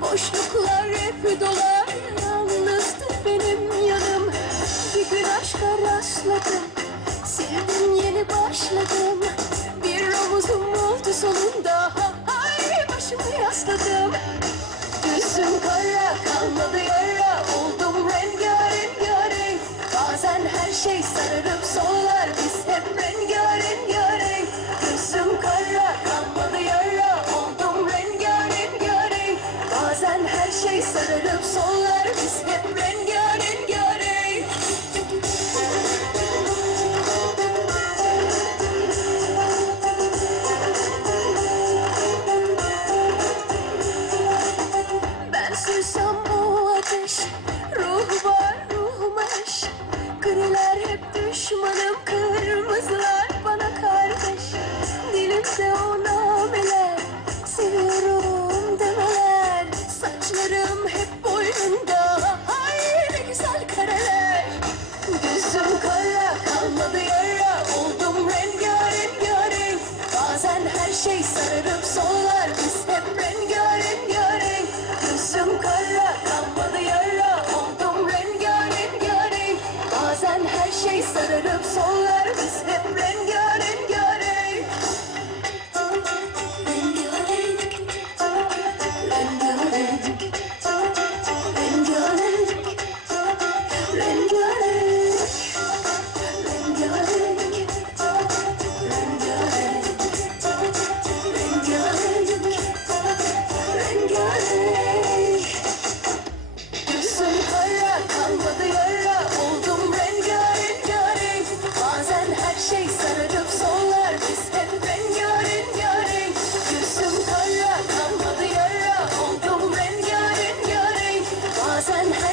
Boşluklar hep dolar rastladım Sevdim yeni başladım Bir omuzum oldu sonunda. Ay başımı yasladım. Gözüm kara kalmadı yara. Oldum rengarenk renk Bazen her şey sararıp sollar Biz hep rengarenk renk Gözüm kara kalmadı yara. Oldum rengarenk renk Bazen her şey sararıp sollar Biz hep rengarenk Sürsem o ateş Ruhu var ruhum Griler hep düşmanım Kırmızılar bana kardeş. Dilimde o nameler Seviyorum demeler. Saçlarım hep boynunda Ay ne güzel kareler. Gözüm kara kalmadı yara Oldum rengarenk renk Bazen her şey sararıp sollar Biz hep rengarenk wasted it up so loud.